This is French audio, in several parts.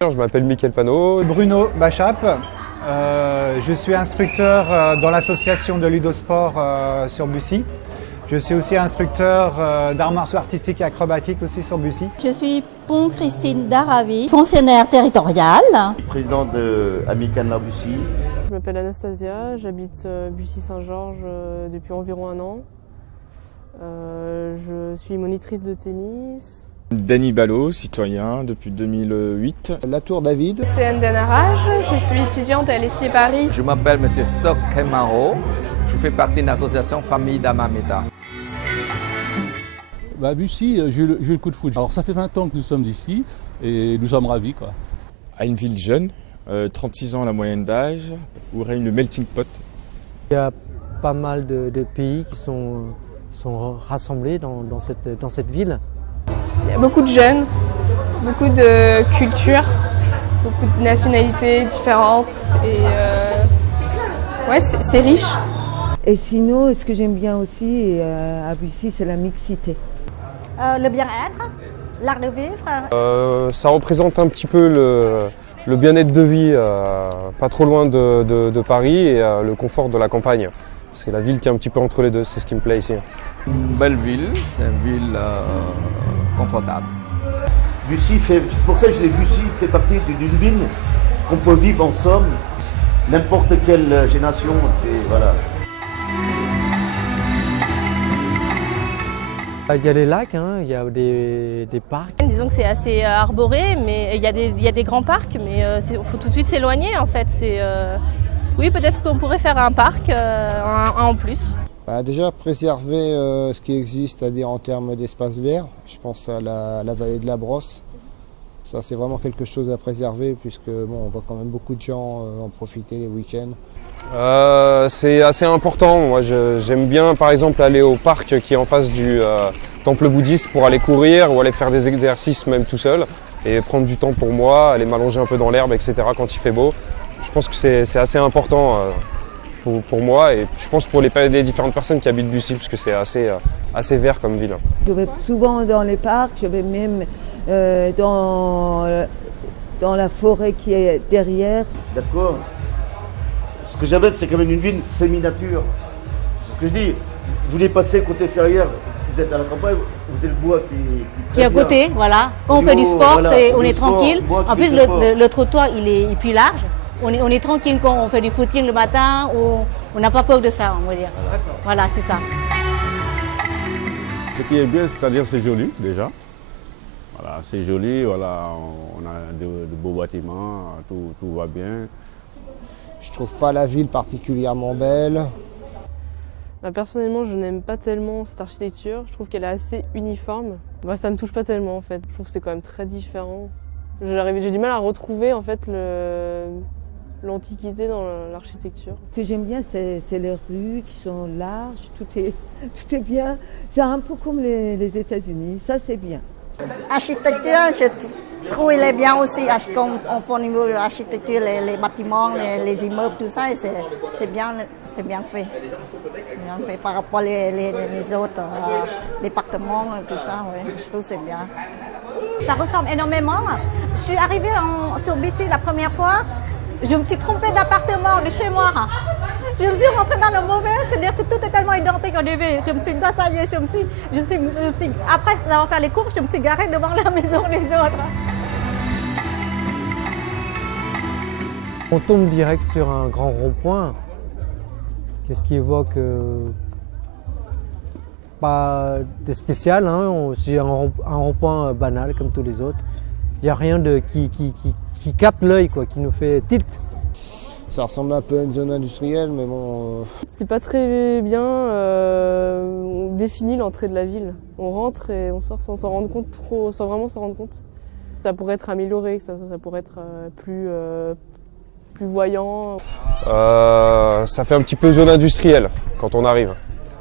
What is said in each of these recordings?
Je m'appelle Mickaël Panot. Bruno Bachap, je suis instructeur dans l'association de Ludosport sur Bussy. Je suis aussi instructeur d'arts martiaux artistiques et acrobatiques aussi sur Bussy. Je suis Pont Christine Daravi, fonctionnaire territoriale. Président de Amicana Bussy. Je m'appelle Anastasia, j'habite Bussy-Saint-Georges depuis environ 1 an. Je suis monitrice de tennis. Dany Ballot, citoyen depuis 2008. La Tour David. C'est Anne Denarage, je suis étudiante à l'ESLI Paris. Je m'appelle M. Sok Kemaro, je fais partie de l'association Famille d'Amameta. Bussy, j'ai eu le coup de foudre. Alors ça fait 20 ans que nous sommes ici et nous sommes ravis, quoi. À une ville jeune, 36 ans la moyenne d'âge, où règne le melting pot. Il y a pas mal de pays qui sont rassemblés dans cette ville. Il y a beaucoup de jeunes, beaucoup de cultures, beaucoup de nationalités différentes et ouais, c'est riche. Et sinon, ce que j'aime bien aussi à Bussy, c'est la mixité. Le bien-être, l'art de vivre. Ça représente un petit peu le bien-être de vie, pas trop loin de Paris et le confort de la campagne. C'est la ville qui est un petit peu entre les deux, c'est ce qui me plaît ici. Une belle ville, c'est une ville confortable. Bussy c'est pour ça que je dis Bussy fait partie d'une ville qu'on peut vivre ensemble, n'importe quelle génération, voilà. Il y a des lacs, il y a des parcs. Disons que c'est assez arboré, mais il y a des grands parcs, mais il faut tout de suite s'éloigner en fait. Oui, peut-être qu'on pourrait faire un parc, un en plus. Déjà préserver ce qui existe, c'est-à-dire en termes d'espace vert. Je pense à la vallée de la Brosse. Ça, c'est vraiment quelque chose à préserver puisque on voit quand même beaucoup de gens en profiter les week-ends. C'est assez important. Moi, j'aime bien, par exemple, aller au parc qui est en face du temple bouddhiste pour aller courir ou aller faire des exercices même tout seul et prendre du temps pour moi, aller m'allonger un peu dans l'herbe, etc. quand il fait beau. Je pense que c'est assez important pour moi et je pense pour les différentes personnes qui habitent Bussy parce que c'est assez vert comme ville. Je vais souvent dans les parcs, je vais même dans la forêt qui est derrière. D'accord. Ce que j'aime, c'est quand même une ville semi-nature. C'est ce que je dis. Vous dépassez côté ferrière, vous êtes à la campagne, vous avez le bois qui est à côté, voilà. Quand on fait du sport, voilà, on est tranquille. En plus, le trottoir, il est plus large. On est tranquille quand on fait du footing le matin, on n'a pas peur de ça, on va dire. Voilà, c'est ça. Ce qui est bien, c'est-à-dire c'est joli déjà. Voilà, c'est joli, voilà, on a de beaux bâtiments, tout va bien. Je trouve pas la ville particulièrement belle. Personnellement, je n'aime pas tellement cette architecture. Je trouve qu'elle est assez uniforme. Ça me touche pas tellement en fait. Je trouve que c'est quand même très différent. J'ai du mal à retrouver en fait l'antiquité dans l'architecture. Ce que j'aime bien, c'est les rues qui sont larges, tout est bien. C'est un peu comme les États-Unis, ça c'est bien. Architecture, je trouve qu'il est bien aussi. Au niveau de l'architecture, les bâtiments, les immeubles, tout ça, c'est bien fait. Bien fait par rapport aux autres départements, tout ça, ouais, je trouve que c'est bien. Ça ressemble énormément. Je suis arrivée sur Bussy la première fois. Je me suis trompée d'appartement de chez moi. Je me suis rentrée dans le mauvais, c'est-à-dire que tout est tellement identique au début. Je me suis dit, ça y est, après avoir fait les courses, je me suis garée devant la maison des autres. On tombe direct sur un grand rond-point. Qu'est-ce qui évoque pas de spécial, c'est un rond-point banal comme tous les autres. Il n'y a rien qui capte l'œil, qui nous fait tilt. Ça ressemble un peu à une zone industrielle, mais bon... C'est pas très bien défini l'entrée de la ville. On rentre et on sort sans s'en rendre compte sans vraiment s'en rendre compte. Ça pourrait être amélioré, ça pourrait être plus voyant. Ça fait un petit peu zone industrielle quand on arrive.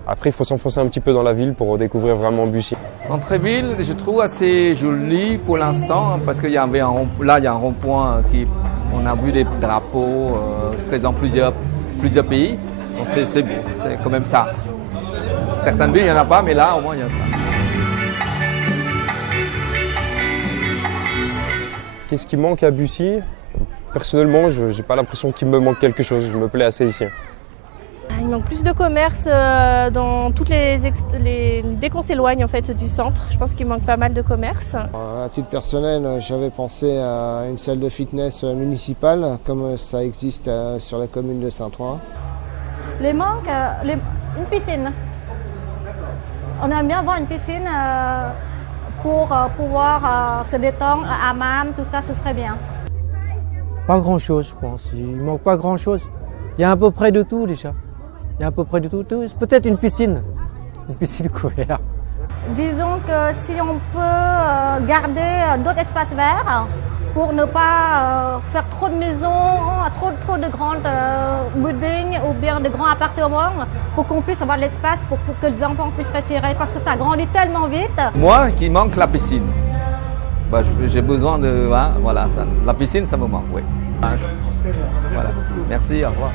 Après, il faut s'enfoncer un petit peu dans la ville pour découvrir vraiment Bussy. L'entrée-ville, je trouve assez jolie pour l'instant parce qu'il y avait là, il y a un rond-point qui, on a vu des drapeaux présents plusieurs pays. Donc c'est beau, c'est quand même ça. Certaines villes, il n'y en a pas, mais là, au moins, il y a ça. Qu'est-ce qui manque à Bussy? Personnellement, je n'ai pas l'impression qu'il me manque quelque chose. Je me plais assez ici. Il manque plus de commerce dans toutes dès qu'on s'éloigne en fait du centre. Je pense qu'il manque pas mal de commerce. À titre personnel, j'avais pensé à une salle de fitness municipale, comme ça existe sur la commune de Saint-Ouen. Les manques, une piscine. On aime bien avoir une piscine pour pouvoir se détendre, hammam, tout ça, ce serait bien. Pas grand-chose, je pense. Il manque pas grand-chose. Il y a à peu près de tout déjà. Il y a à peu près de tout. Peut-être une piscine couverte. Disons que si on peut garder d'autres espaces verts pour ne pas faire trop de maisons, trop de grandes buildings ou bien de grands appartements, pour qu'on puisse avoir de l'espace pour que les enfants puissent respirer parce que ça grandit tellement vite. Moi, qui manque la piscine. Bah, j'ai besoin de... Voilà, la piscine, ça me manque, oui. Voilà. Merci, au revoir.